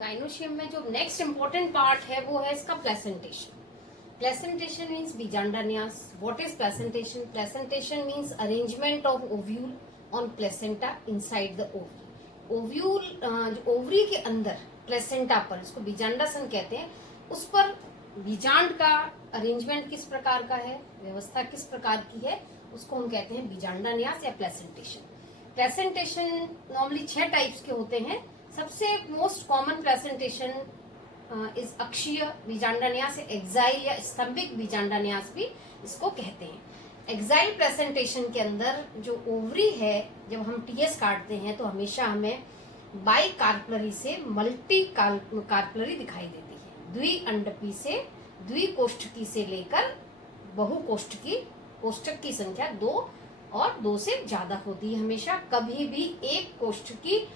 Gynoecium में जो next important part है वो है इसका प्लेसेंटेशन. प्लेसेंटेशन मीन्स बीजांडा न्यास. What is placentation? Placentation means arrangement of ovule on placenta inside the ovary. Ovule ovary के अंदर प्लेसेंटा पर, इसको बीजांडासन कहते हैं, उस पर बीजांड का अरेंजमेंट किस प्रकार का है, व्यवस्था किस प्रकार की है, उसको हम कहते हैं बीजांडा न्यास या प्लेसेंटेशन. प्लेसेंटेशन नॉर्मली 6 टाइप्स के होते हैं. सबसे मोस्ट कॉमन प्लेसेंटेशन इस अक्षीय बीजांडा न्यास, एक्साइल या स्तंभिक बीजांडा न्यास भी इसको कहते हैं. एक्साइल प्लेसेंटेशन के अंदर जो ओवरी है, जब हम टीएस काटते हैं तो हमेशा हमें बाई कार्पलरी से मल्टी कार्पलरी दिखाई देती है. द्विअंडपी से द्विकोष्ठकी से लेकर बहुकोष्ठकी, कोष्ठक की संख्या 2 और 2 से ज्यादा होती है. हमेशा कभी भी एक कोष्ठकी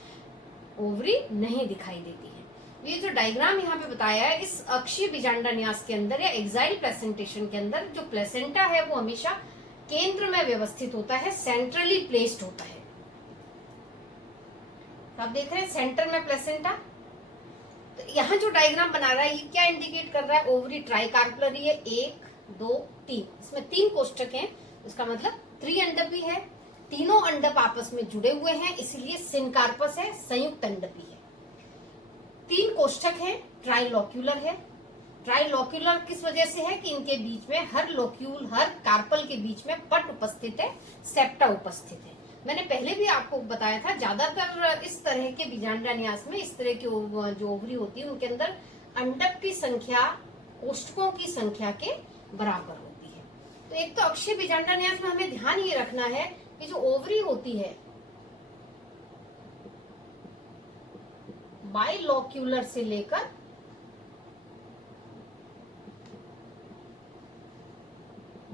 ओवरी नहीं दिखाई देती है. ये जो डायग्राम यहाँ पे बताया है, इस अक्षीय बीजांडा न्यास के अंदर या एक्साइल प्लेसेंटेशन के अंदर जो प्लेसेंटा है वो हमेशा केंद्र में व्यवस्थित होता है, सेंट्रली प्लेस्ड होता है. तो आप देख रहे हैं सेंटर में प्लेसेंटा. तो यहाँ जो डायग्राम बना रहा है ये क्या इंडिकेट कर रहा है? ओवरी ट्राइकार्पलरी है, 1 2 3, इसमें 3 कोष्ठक हैं. इसका मतलब त्रिअंडपी है. तीनों अंडप आपस में जुड़े हुए हैं, इसलिए सिनकार्पस है, संयुक्त अंडपी है. 3 कोष्ठक हैं, ट्राइलोक्यूलर है. ट्राइलोक्यूलर किस वजह से है कि इनके बीच में हर लोक्यूल, हर कार्पल के बीच में पट उपस्थित है, सेप्टा उपस्थित है. मैंने पहले भी आपको बताया था, ज्यादातर इस तरह के बीजांडा न्यास में इस तरह की जो ओवरी होती है उनके अंदर अंडप की संख्या कोष्ठकों की संख्या के बराबर होती है. तो एक तो अक्षीय बीजांडा न्यास में हमें ध्यान ये रखना है कि जो ओवरी होती है बाइलोक्यूलर से लेकर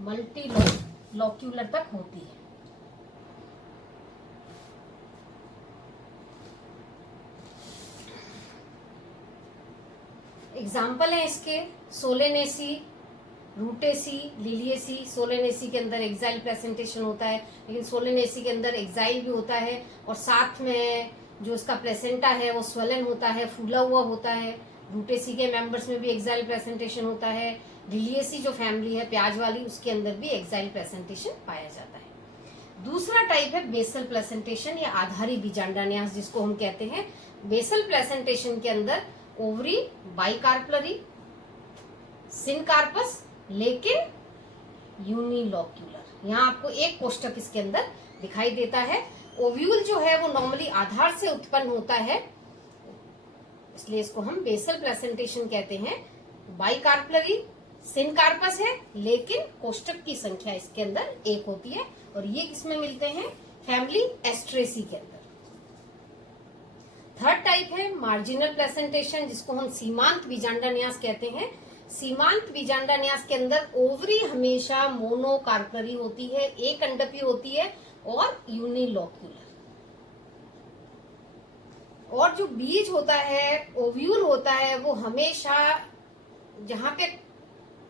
मल्टी लोक्यूलर तक होती है. एग्जाम्पल है इसके सोलेनेसी, रूटेसी, लिलिएसी. सोलेनेसी के अंदर एक्साइल प्लेसेंटेशन होता है, लेकिन सोलेनेसी के अंदर एक्साइल भी होता है और साथ में जो इसका प्लेसेंटा है वो स्वेलन होता है, फूला हुआ होता है. रूटेसी के मेंबर्स में भी एक्साइल प्लेसेंटेशन होता है. लिलिएसी जो फैमिली है प्याज वाली, उसके अंदर भी एक्साइल प्लेसेंटेशन पाया जाता है. दूसरा टाइप है बेसल प्लेसेंटेशन या आधारी बीजांडा न्यास, जिसको हम कहते हैं. बेसल प्लेसेंटेशन के अंदर ओवरी बाइकार्पलरी, सिनकार्पस, लेकिन यूनिलोक्यूलर. यहाँ आपको एक कोष्ठक इसके अंदर दिखाई देता है. ओव्यूल जो है वो नॉर्मली आधार से उत्पन्न होता है, इसलिए इसको हम बेसल प्लेसेंटेशन कहते हैं. बाइकार्पलरी, सिनकार्पस है, लेकिन कोष्ठक की संख्या इसके अंदर 1 होती है. और ये किसमें मिलते हैं? फैमिली एस्ट्रेसी के अंदर. थर्ड टाइप है मार्जिनल प्लेसेंटेशन, जिसको हम सीमांत बीजांडा न्यास कहते हैं. सीमांत बीजांडा न्यास के अंदर ओवरी हमेशा मोनोकार्पलरी होती है, एक अंडपी होती है और यूनिलोक्यूलर. और जो बीज होता है, ओव्यूल होता है, वो हमेशा जहां पे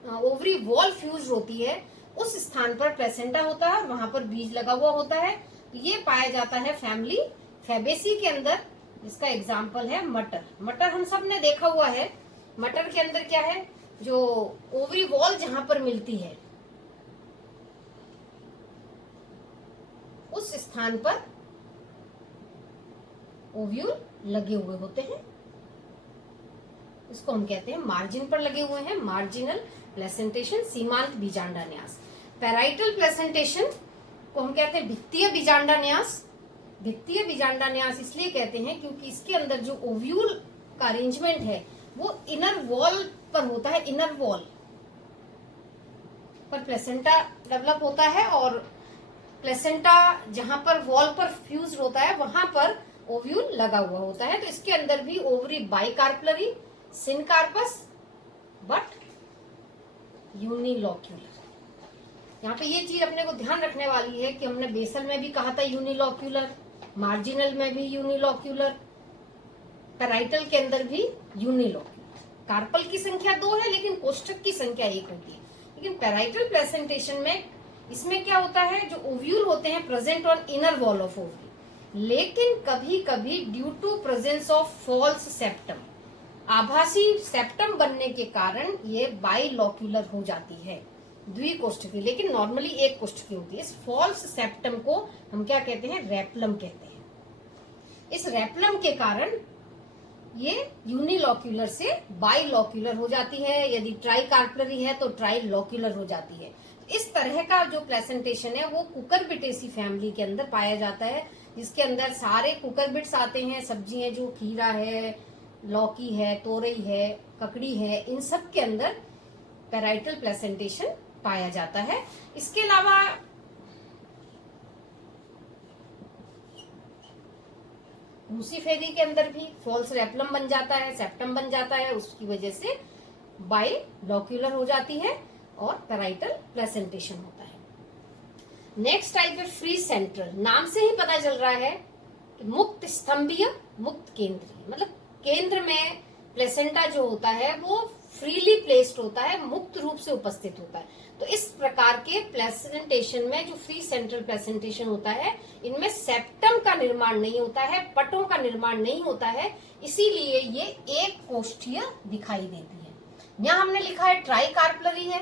ओवरी वॉल फ्यूज होती है उस स्थान पर प्लेसेंटा होता है और वहां पर बीज लगा हुआ होता है. ये पाया जाता है फैमिली फैबेसी के अंदर. इसका एग्जाम्पल है मटर. मटर हम सब ने देखा हुआ है. मटर के अंदर क्या है? जो ओवरी वॉल जहां पर मिलती है उस स्थान पर ओव्यूल लगे हुए होते हैं. इसको हम कहते हैं मार्जिन पर लगे हुए हैं, मार्जिनल प्लेसेंटेशन, सीमांत बीजांडा न्यास. पैराइटल प्लेसेंटेशन को हम कहते हैं भित्तीय बीजांडा न्यास. भित्तीय बीजांडा न्यास इसलिए कहते हैं क्योंकि इसके अंदर जो ओव्यूल का अरेंजमेंट है वो इनर वॉल पर होता है. इनर वॉल पर प्लेसेंटा डेवलप होता है और प्लेसेंटा जहां पर वॉल पर फ्यूज होता है वहां पर ओव्यूल लगा हुआ होता है. तो इसके अंदर भी ovary bicarpellary, syncarpous, but unilocular. यहाँ पे ये चीज अपने को ध्यान रखने वाली है कि हमने बेसल में भी कहा था यूनिलोक्यूलर, मार्जिनल में भी यूनिलोक्यूलर, पैराइटल के अंदर भी यूनिलोक्यूलर. कार्पल की संख्या 2 है लेकिन कोष्ठक की संख्या 1 होती है. लेकिन पैराइटल प्लेसेंटेशन में इसमें क्या होता है? जो ओव्यूल होते हैं present on inner wall of ovary, लेकिन कभी कभी due to presence of false septum, आभासी सेप्टम बनने के कारण ये बाइलोक्यूलर हो जाती है, द्विकोष्ठकी, लेकिन नॉर्मली एक कोष्ठकी होती है। इस फॉल्स सेप्टम को हम क्या कहते हैं, रेपलम कहते हैं। इस रेपलम के कारण ये यूनिलोक्यूलर से बाइलोक्यूलर हो जाती है, यदि ट्राइकार्पलरी है तो ट्राइलोक्यूलर हो जाती है। इस तरह का जो प्लेसेंटेशन है वो कुकुरबिटेसी फैमिली के अंदर पाया जाता है, जिसके अंदर सारे कुकुरबिट्स आते हैं, सब्जियां जो खीरा है, लौकी है, तोरई है, ककड़ी है, इन सब के अंदर पैराइटल प्लेसेंटेशन पाया जाता है। इसके अलावा लूसीफेरी के अंदर भी फॉल्स रेपलम बन जाता है, सेप्टम बन जाता है, उसकी वजह से बाइलोक्यूलर हो जाती है और पैराइटल प्लेसेंटेशन होता है। नेक्स्ट टाइप है फ्री सेंट्रल। नाम से ही पता चल रहा है कि मुक्त स्तंभीय, मुक्त केंद्रीय, मतलब केंद्र में प्लेसेंटा जो होता है वो फ्रीली प्लेस्ड होता है, मुक्त रूप से उपस्थित होता है। तो इस प्रकार के प्लेसेंटेशन में जो फ्री सेंट्रल प्लेसेंटेशन होता है, इनमें सेप्टम का निर्माण नहीं होता है, पटों का निर्माण नहीं होता है, इसीलिए ये एक कोष्ठीय दिखाई देती है। यहाँ हमने लिखा है ट्राइकार्पलरी है,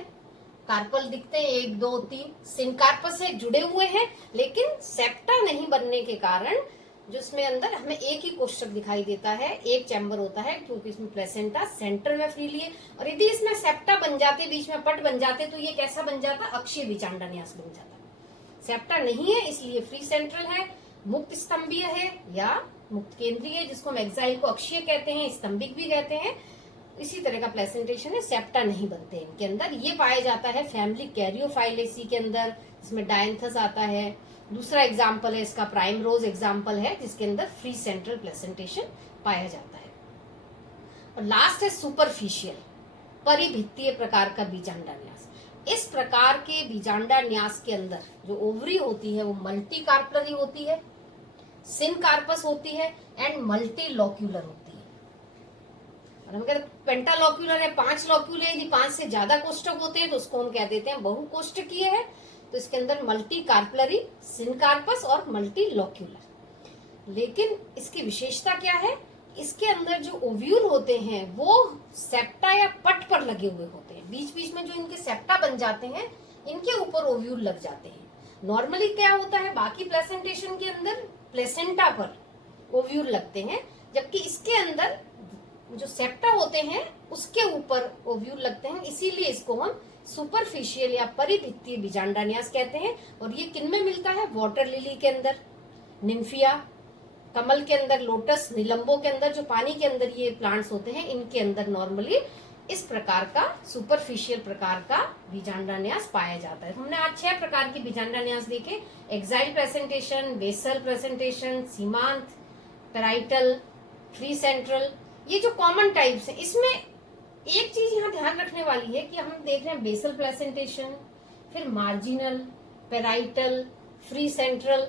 कार्पल दिखते हैं 1 2 3, सिनकार्पस से जुड़े हुए हैं, लेकिन सेप्टा नहीं बनने के कारण जिसमें अंदर हमें एक ही कोष्ठक दिखाई देता है, एक चैम्बर होता है, क्योंकि इसमें प्लेसेंटा सेंटर में फ्रीली है। और यदि इसमें सेप्टा बन जाते, बीच में पट बन जाते, तो ये कैसा बन जाता, अक्षीय विचांडा न्यास बन जाता। सेप्टा नहीं है इसलिए फ्री सेंट्रल है, मुक्त स्तंभीय है या मुक्त केंद्रीय, जिसको हम एक्साइल को अक्षीय कहते हैं, स्तंभिक भी कहते हैं। इसी तरह का प्लेसेंटेशन है, सेप्टा नहीं बनते इनके अंदर। ये पाया जाता है फैमिली कैरियोफाइलेसी के अंदर, जिसमें डायंथस आता है। दूसरा एग्जाम्पल है इसका प्राइमरोज एग्जाम्पल है, जिसके अंदर फ्री सेंट्रल प्लेसेंटेशन पाया जाता है। और लास्ट है सुपरफिशियल, परिभित्तीय प्रकार का बीजांडा न्यास। इस प्रकार के बीजांडा न्यास के अंदर जो ओवरी होती है वो मल्टी कार्पलरी होती है, सिनकार्पस होती है एंड मल्टी लॉक्यूलर होती है। और हम कहते हैं पेंटालॉक्यूलर है, 5 लॉक्यूलर, यदि 5 से ज्यादा कोष्ठक होते हैं तो उसको हम क्या देते हैं, बहुकोष्ठकीय है। तो इसके अंदर मल्टी कार्पलरी, सिनकार्पस और मल्टी लॉक्यूलर। लेकिन इसकी विशेषता क्या है, इसके अंदर जो ओव्यूल होते हैं वो सेप्टा या पट पर लगे हुए होते हैं। बीच बीच में जो इनके सेप्टा बन जाते हैं, इनके ऊपर ओव्यूल लग जाते हैं। नॉर्मली क्या होता है, बाकी प्लेसेंटेशन के अंदर प्लेसेंटा पर ओव्यूल लगते हैं, जबकि इसके अंदर जो सेप्टा होते हैं उसके ऊपर ओव्यूल लगते हैं। इसीलिए इसको हम सुपरफिशियल या परिभित्तीय बीजांडा न्यास कहते हैं। और ये किन में मिलता है, वाटर लिली के अंदर, निम्फिया, कमल के अंदर, लोटस, निलंबों के अंदर, जो पानी के अंदर ये प्लांट्स होते हैं, इनके अंदर नॉर्मली इस प्रकार का सुपरफिशियल प्रकार का बीजांडा न्यास पाया जाता है। हमने आज 6 प्रकार की बीजांडा न्यास देखे, एक्साइल प्रेजेंटेशन, बेसल प्रेजेंटेशन, सीमांत, पैराइटल, फ्री सेंट्रल। ये जो कॉमन टाइप्स हैं, इसमें एक चीज यहाँ ध्यान रखने वाली है कि हम देख रहे हैं बेसल प्लेसेंटेशन, फिर मार्जिनल, पैराइटल, फ्री सेंट्रल,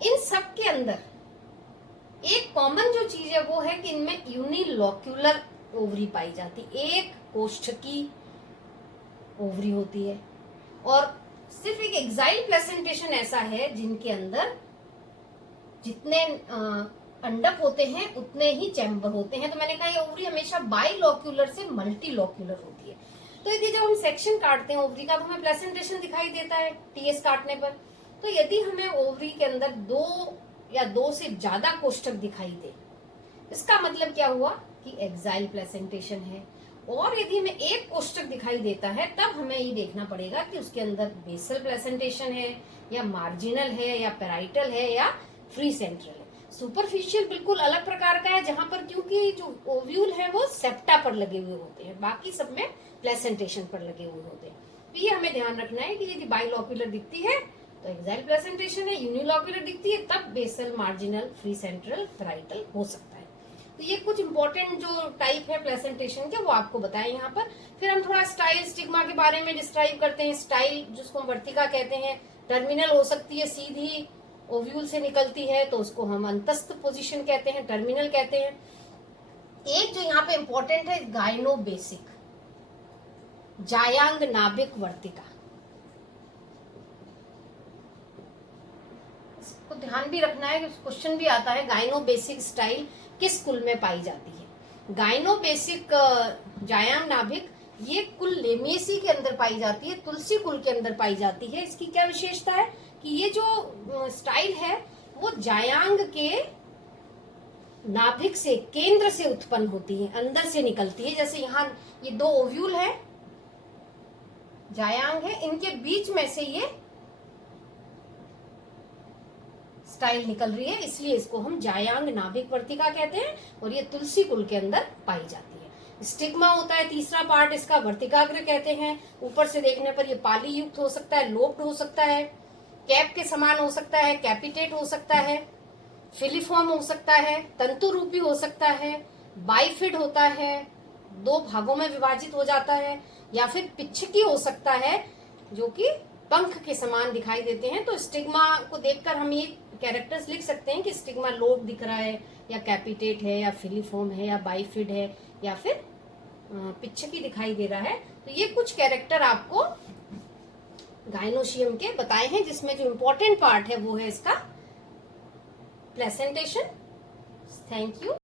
इन सब के अंदर एक कॉमन जो चीज है वो है कि इनमें यूनिलोक्यूलर ओवरी पाई जाती, एक कोष्ठकी ओवरी होती है। और सिर्फ एक एक्साइल प्लेसेंटेशन ऐसा है जिनके अंदर जितने अंडक होते हैं उतने ही चैम्बर होते हैं। तो मैंने कहा ये ओवरी हमेशा बाइलोक्यूलर से मल्टीलोक्यूलर होती है। तो यदि जब हम सेक्शन काटते हैं ओवरी का तो हमें प्लेसेंटेशन दिखाई देता है टीएस काटने पर। तो यदि हमें ओवरी के अंदर 2 या 2 से ज्यादा कोष्ठक दिखाई दे, इसका मतलब क्या हुआ कि एक्साइल प्लेसेंटेशन है। और यदि हमें एक कोष्ठक दिखाई देता है तब हमें ये देखना पड़ेगा कि उसके अंदर बेसल प्लेसेंटेशन है या मार्जिनल है या पैराइटल है या फ्री सेंट्रल है। सुपरफिशियल बिल्कुल अलग प्रकार का है, जहां पर क्योंकि जो ओव्यूल है वो सेप्टा पर लगे हुए होते हैं, बाकी सब में प्लेसेंटेशन पर लगे हुए होते हैं। तो ये हमें ध्यान रखना है कि यदि बाइलोक्यूलर दिखती है तो एक्साइल प्लेसेंटेशन है, यूनिलोक्यूलर दिखती है तब basal, marginal, free central, parietal हो सकता है। तो ये कुछ इंपॉर्टेंट जो टाइप है प्लेसेंटेशन के वो आपको बताए यहाँ पर। फिर हम थोड़ा स्टाइल स्टिग्मा के बारे में डिस्क्राइब करते हैं। स्टाइल जिसको हम वर्तिका कहते हैं, टर्मिनल हो सकती है, सीधी ओव्यूल से निकलती है तो उसको हम अंतस्थ पोजीशन कहते हैं, टर्मिनल कहते हैं। एक जो यहाँ पे इंपॉर्टेंट है गाइनोबेसिक, जायांग नाभिक वर्तिका, इसको ध्यान भी रखना है कि क्वेश्चन भी आता है गाइनोबेसिक स्टाइल किस कुल में पाई जाती है। गाइनोबेसिक जायांग नाभिक ये कुल लेमिएसी के अंदर पाई जाती है, तुलसी कुल के अंदर पाई जाती है। इसकी क्या विशेषता है कि ये जो स्टाइल है वो जायांग के नाभिक से, केंद्र से उत्पन्न होती है, अंदर से निकलती है। जैसे यहाँ ये दो ओव्यूल है, जायांग है, इनके बीच में से ये स्टाइल निकल रही है, इसलिए इसको हम जायांग नाभिक वर्तिका कहते हैं और ये तुलसी कुल के अंदर पाई जाती है। स्टिग्मा होता है तीसरा पार्ट इसका, वर्तिकाग्र कहते हैं। ऊपर से देखने पर ये पाली युक्त हो सकता है, लोब्ड हो सकता है, कैप के समान हो सकता है, कैपिटेट हो सकता है, फिलिफॉर्म हो सकता है, तंतु रूपी हो सकता है, बाइफिड होता है, दो भागों में विभाजित हो जाता है, या फिर पिच्छकी हो सकता है जो कि पंख के समान दिखाई देते हैं। तो स्टिग्मा को देखकर हम ये कैरेक्टर्स लिख सकते हैं कि स्टिग्मा लोब दिख रहा है, या कैपिटेट है, या फिलिफॉर्म है, या बाइफिड है, या फिर पिच्छकी दिखाई दे रहा है। तो ये कुछ कैरेक्टर आपको गाइनोशियम के बताए हैं, जिसमें जो इम्पोर्टेंट पार्ट है वो है इसका प्लेसेंटेशन। Thank you.